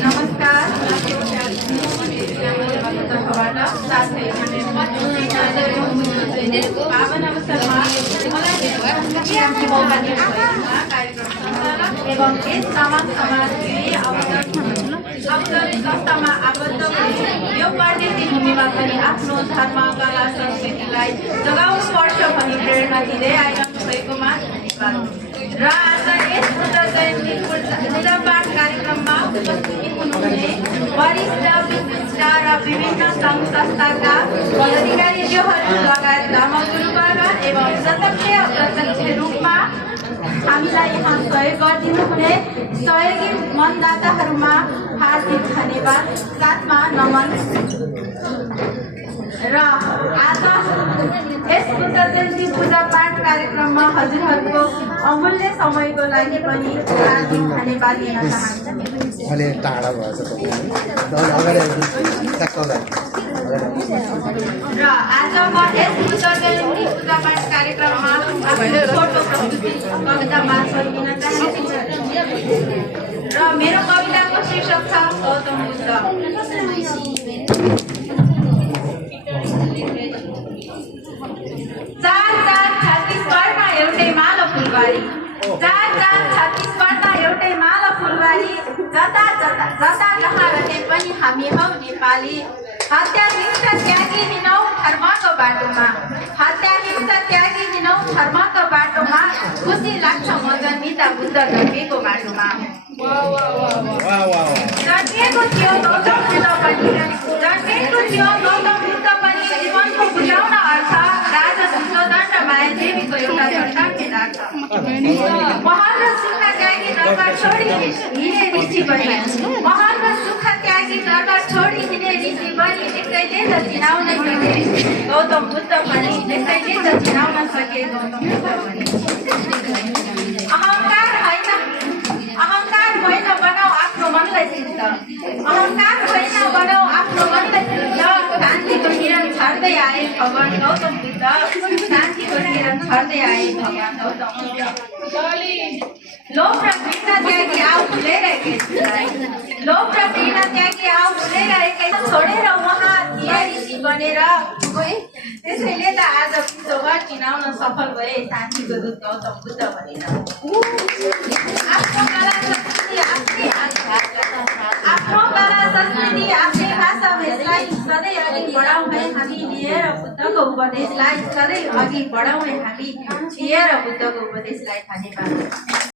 नमस्कार पावन अवसरमा एवं यस समाज संस्थामा आबद्ध यो पार्टी भूमिमा पनि आफ्नो धर्म कला संस्कृतिलाई जगाउनु पर्छ भनी प्रेरणा दिँदै आइरहनु भएकोमा र आज यस बुद्ध जयन्ती पूजापाठ कार्यक्रममा उपस्थित हुनुहुने वरिष्ठ विशिष्ट र विभिन्न सङ्घ संस्थाका पदाधिकारीज्यूहरू लगायत धर्मगुरुबाट एवं प्रत्यक्ष अप्रत्यक्ष रूपमा हामीलाई यहाँ सहयोग गरिदिनुहुने सहयोगी मनदाताहरूमा हार्दिक धन्यवाद साथमा नमन र आज यस बुद्ध जयन्ती पूजापाठ कार्यक्रममा हजुरहरूको अमूल्य समयको लागि पनि हार्दिक धन्यवाद दिन चाहन्छु र आज म यस बुद्ध जयन्ती पूजापाठ कार्यक्रममा आफ्नो छोटो प्रस्तुति कविता मार्फत दिन चाहन्छु र मेरो कविताको शीर्षक छ गौतम बुद्ध। चार चार छत्तीसगढमा एउटै माला फुलबारी, चार चार छत्तीसगढमा एउटै माला फुलबारी, जता जता जता जहाँ रहे पनि हामी हौ नेपाली। हत्या हिंसा त्यागी हिँडौँ धर्मको बाटोमा, हत्या हिंसा त्यागी हिँडौँ धर्मको बाटोमा, खुसी लाग्छ म जन्मिँदा बुद्ध जन्मेको बाटोमा। जन्मिएको थियो गौतम बुद्ध पनि, जन्मिएको थियो गौतम बुद्ध पनि, जीवनको बुझाउन अर्थ राजा सुन्दरदण्ड माया देवीको एउटा छोटा केदार छ। महल र सुख त्यागी दरबार छोडी हिँडे ऋषि बनी, महल र सुख त्यागी दरबार छोडी हिँडे ऋषि बनी, एकैले त चिनाउन सके गौतम बुद्ध पनि, एकैले त चिनाउन सके गौतम बुद्ध पनि। अहंकार होइन बनाऊ आफ्नो मनलाई सिद्ध, अहंकार होइन बनाऊ आफ्नो मनलाई सिद्ध, शान्तिको किरण छर्दै आए भगवान गौतम बुद्ध, शान्तिको किरण छर्दै आए भगवान गौतम बुद्ध। लोभ र घृणा त्यागी आऊ भुलेर एकैछिनलाई, लोभ र घृणा त्यागी आऊ भुलेर एकैछिन छोडेर उहाँ थिए ऋषि बनेर, त्यसैले त आज विश्वभर चिनाउन सफल भए शान्तिको दूत गौतम बुद्ध भनेर। आफ्नो कला संस्कृति आफ्नै भाषा यसलाई सधैँ अघि बढाउँ है हामी लिएर बुद्धको उपदेशलाई, सधैँ अघि बढाउँ है हामी लिएर बुद्धको उपदेशलाई। धन्यवाद।